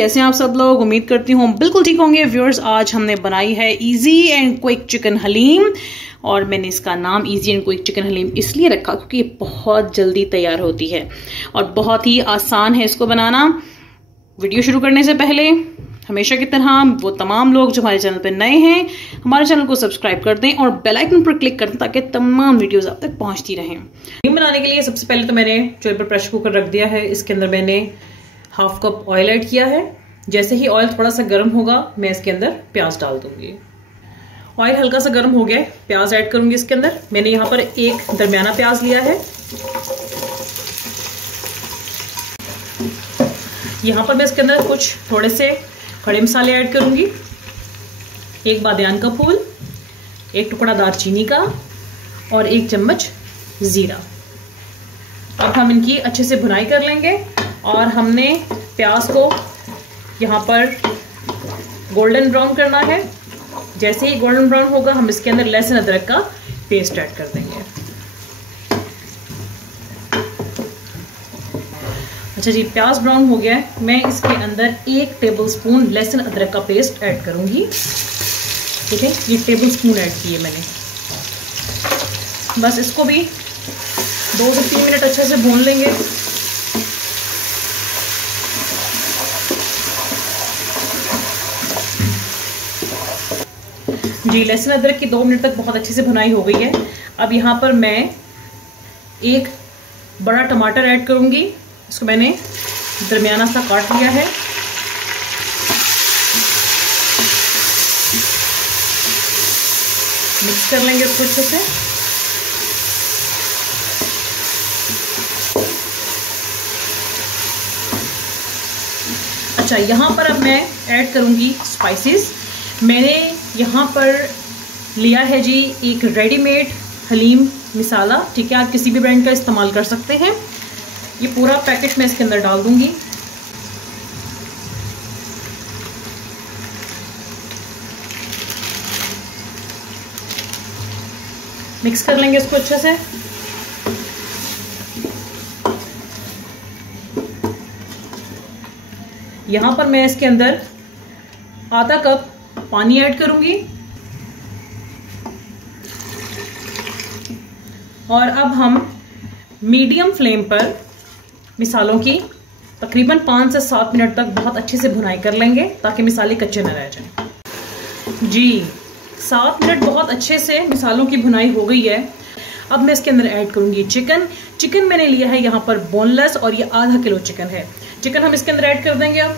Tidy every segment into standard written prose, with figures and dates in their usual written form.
कैसे हैं आप सब लोग। उम्मीद करती हूँ बिल्कुल ठीक होंगे। व्यूअर्स, आज हमने बनाई है easy and quick chicken haleem और मैंने इसका नाम easy and quick chicken haleem इसलिए रखा क्योंकि ये बहुत जल्दी तैयार होती है और बहुत ही आसान है इसको बनाना। वीडियो शुरू करने से पहले हमेशा की तरह वो तमाम लोग जो हमारे चैनल पर नए हैं हमारे चैनल को सब्सक्राइब कर दें और बेल आइकन पर क्लिक कर दें ताकि तमाम वीडियोस आप तक पहुंचती रहें। हलीम बनाने के लिए सबसे पहले तो मैंने चूल्हे पर प्रेशर कुकर रख दिया है। इसके अंदर मैंने हाफ कप ऑयल ऐड किया है। जैसे ही ऑयल थोड़ा सा गर्म होगा मैं इसके अंदर प्याज डाल दूंगी। ऑयल हल्का सा गर्म हो गया, प्याज ऐड करूंगी इसके अंदर। मैंने यहाँ पर एक दरमियाना प्याज लिया है। यहाँ पर मैं इसके अंदर कुछ थोड़े से खड़े मसाले ऐड करूंगी। एक बादियान का फूल, एक टुकड़ा दालचीनी का और एक चम्मच जीरा। अब हम इनकी अच्छे से भुनाई कर लेंगे और हमने प्याज को यहाँ पर गोल्डन ब्राउन करना है। जैसे ही गोल्डन ब्राउन होगा हम इसके अंदर लहसुन अदरक का पेस्ट ऐड कर देंगे। अच्छा जी, प्याज ब्राउन हो गया है। मैं इसके अंदर 1 टेबलस्पून लहसुन अदरक का पेस्ट ऐड करूंगी। ठीक है, ये टेबलस्पून ऐड किए मैंने। बस इसको भी 2 से 3 मिनट अच्छे से भून लेंगे। जी, लहसुन अदरक की 2 मिनट तक बहुत अच्छे से भुनाई हो गई है। अब यहाँ पर मैं एक बड़ा टमाटर ऐड करूंगी। इसको मैंने दरमियाना सा काट लिया है। मिक्स कर लेंगे इसको अच्छे से। अच्छा, यहाँ पर अब मैं ऐड करूंगी स्पाइसेस। मैंने यहाँ पर लिया है जी एक रेडीमेड हलीम मसाला। ठीक है, आप किसी भी ब्रांड का इस्तेमाल कर सकते हैं। ये पूरा पैकेट मैं इसके अंदर डाल दूंगी। मिक्स कर लेंगे इसको अच्छे से। यहां पर मैं इसके अंदर आधा कप पानी ऐड करूंगी और अब हम मीडियम फ्लेम पर मिसालों की तकरीबन 5 से 7 मिनट तक बहुत अच्छे से भुनाई कर लेंगे ताकि मिसाले कच्चे न रह जाएं। जी, 7 मिनट बहुत अच्छे से मिसालों की भुनाई हो गई है। अब मैं इसके अंदर ऐड करूंगी चिकन मैंने लिया है यहाँ पर बोनलेस और ये आधा किलो चिकन है। चिकन हम इसके अंदर ऐड कर देंगे। अब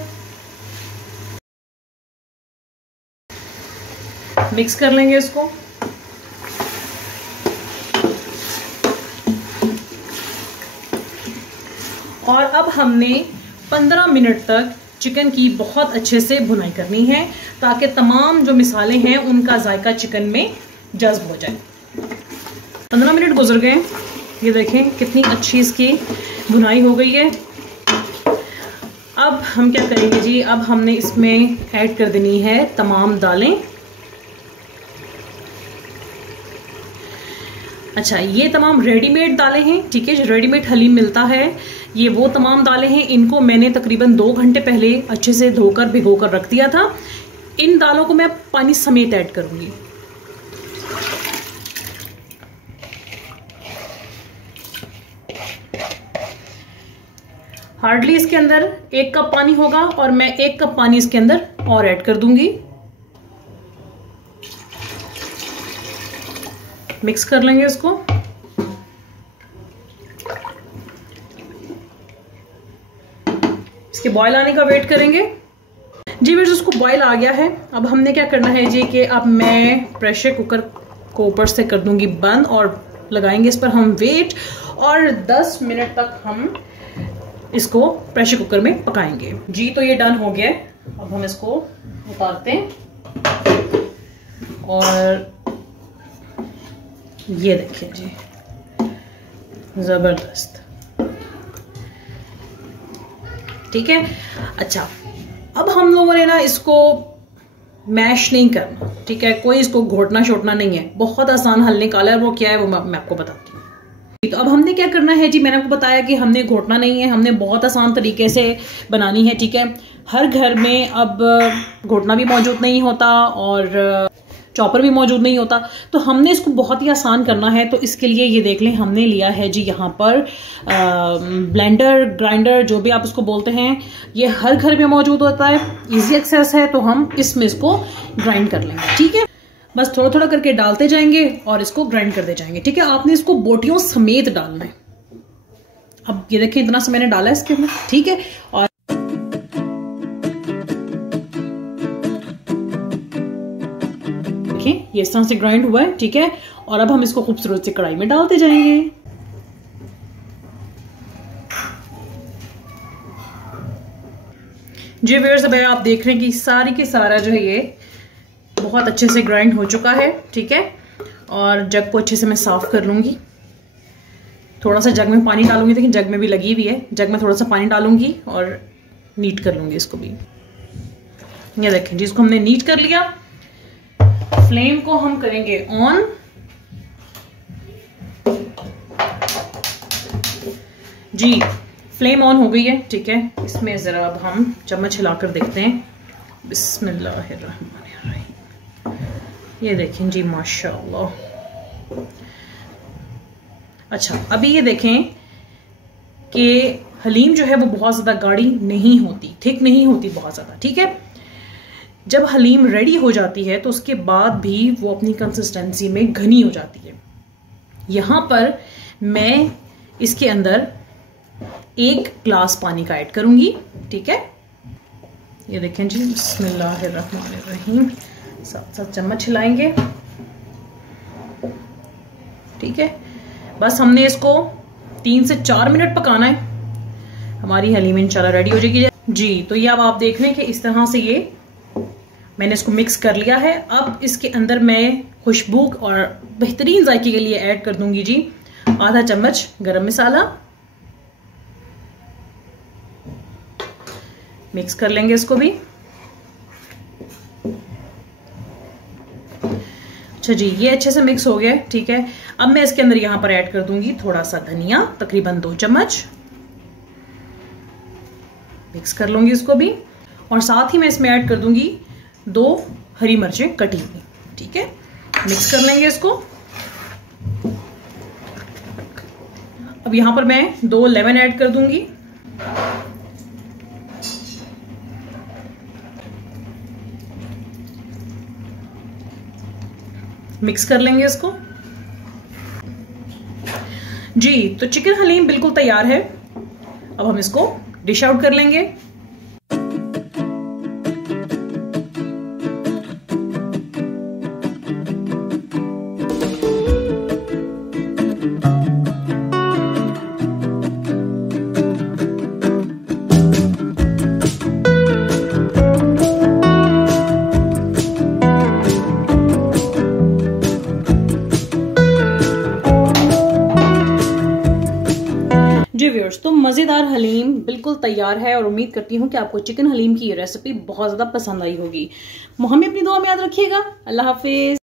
मिक्स कर लेंगे इसको। और अब हमने 15 मिनट तक चिकन की बहुत अच्छे से भुनाई करनी है ताकि तमाम जो मिसाले हैं उनका जायका चिकन में जज्ब हो जाए। 15 मिनट गुजर गए। ये देखें कितनी अच्छी इसकी भुनाई हो गई है। अब हम क्या करेंगे जी, अब हमने इसमें ऐड कर देनी है तमाम दालें। अच्छा, ये तमाम रेडीमेड दालें हैं। ठीक है, जो रेडीमेड हलीम मिलता है ये वो तमाम दालें हैं। इनको मैंने तकरीबन 2 घंटे पहले अच्छे से धोकर भिगोकर रख दिया था। इन दालों को मैं पानी समेत ऐड करूंगी। हार्डली इसके अंदर 1 कप पानी होगा और मैं 1 कप पानी इसके अंदर और ऐड कर दूंगी। मिक्स कर लेंगे इसको। इसके बॉयल आने का वेट करेंगे। जी व्यूअर्स, उसको बॉयल आ गया है। अब हमने क्या करना है जी कि अब मैं प्रेशर कुकर को ऊपर से कर दूंगी बंद और लगाएंगे इस पर हम वेट और 10 मिनट तक हम इसको प्रेशर कुकर में पकाएंगे। जी, तो ये डन हो गया है। अब हम इसको उतारते हैं और ये देखिए जी, जबरदस्त। ठीक है। अच्छा, अब हम लोगों ने ना इसको मैश नहीं करना। ठीक है, कोई इसको घोटना शोटना नहीं है। बहुत आसान हल निकाला है। वो क्या है वो मैं आपको बताती हूँ। तो अब हमने क्या करना है जी, मैंने आपको बताया कि हमने घोटना नहीं है, हमने बहुत आसान तरीके से बनानी है, ठीक है। हर घर में अब घोटना भी मौजूद नहीं होता और चॉपर भी मौजूद नहीं होता, तो हमने इसको बहुत ही आसान करना है। तो इसके लिए ये देख लें, हमने लिया है जी यहाँ पर ब्लेंडर, ग्राइंडर, जो भी आप इसको बोलते हैं, ये हर घर में मौजूद होता है, इजी एक्सेस है, तो हम इसमें इसको ग्राइंड कर लेंगे, ठीक है। बस थोड़ा थोड़ा करके डालते जाएंगे और इसको ग्राइंड करते जाएंगे, ठीक है। आपने इसको बोटियों समेत डालना है। अब ये देखिए इतना सा मैंने डाला है इसके अंदर, ठीक है। और देखिए ये इस तरह से ग्राइंड हुआ है, ठीक है। और अब हम इसको खूबसूरत से कढ़ाई में डालते जाएंगे। जी व्यूअर्स, अब आप देख रहे हैं कि सारी के सारा जो है ये बहुत अच्छे से ग्राइंड हो चुका है, ठीक है। और जग को अच्छे से मैं साफ कर लूंगी, थोड़ा सा जग में पानी डालूंगी, देखिए जग में भी लगी हुई है, जग में थोड़ा सा पानी डालूंगी और नीट कर लूंगी इसको भी। ये देखें जी, इसको हमने नीट कर लिया। फ्लेम को हम करेंगे ऑन। जी फ्लेम ऑन हो गई है, ठीक है। इसमें जरा अब हम चम्मच हिलाकर देखते हैं। बिस्मिल्लाहिर्रहमानिर्रहीम। ये देखें जी माशाअल्लाह। अच्छा अभी ये देखें कि हलीम जो है वो बहुत ज़्यादा गाढ़ी नहीं होती, थिक नहीं होती बहुत ज़्यादा, ठीक है। जब हलीम रेडी हो जाती है तो उसके बाद भी वो अपनी कंसिस्टेंसी में घनी हो जाती है। यहाँ पर मैं इसके अंदर 1 ग्लास पानी का ऐड करूँगी, ठीक है। ये देखें जी बिस्मिल्लाहिर्रहमानिर्रहीम, साथ साथ चम्मच हिलाएंगे, ठीक है। बस हमने इसको 3 से 4 मिनट पकाना है, हमारी हलीम इंशाल्लाह रेडी हो जाएगी जी। तो ये अब आप देख रहे हैं कि इस तरह से ये मैंने इसको मिक्स कर लिया है। अब इसके अंदर मैं खुशबू और बेहतरीन जायके के लिए ऐड कर दूंगी जी आधा चम्मच गरम मसाला। मिक्स कर लेंगे इसको भी। अच्छा जी, ये अच्छे से मिक्स हो गया, ठीक है। अब मैं इसके अंदर यहां पर ऐड कर दूंगी थोड़ा सा धनिया, तकरीबन 2 चम्मच। मिक्स कर लूंगी इसको भी। और साथ ही मैं इसमें ऐड कर दूंगी 2 हरी मिर्चें कटी हुई, ठीक है। मिक्स कर लेंगे इसको। अब यहां पर मैं 2 लेमन ऐड कर दूंगी। मिक्स कर लेंगे इसको जी। तो चिकन हलीम बिल्कुल तैयार है। अब हम इसको डिश आउट कर लेंगे। जी व्यूअर्स, तो मज़ेदार हलीम बिल्कुल तैयार है और उम्मीद करती हूँ कि आपको चिकन हलीम की ये रेसिपी बहुत ज़्यादा पसंद आई होगी। हमें अपनी दुआ में याद रखिएगा। अल्लाह हाफिज़।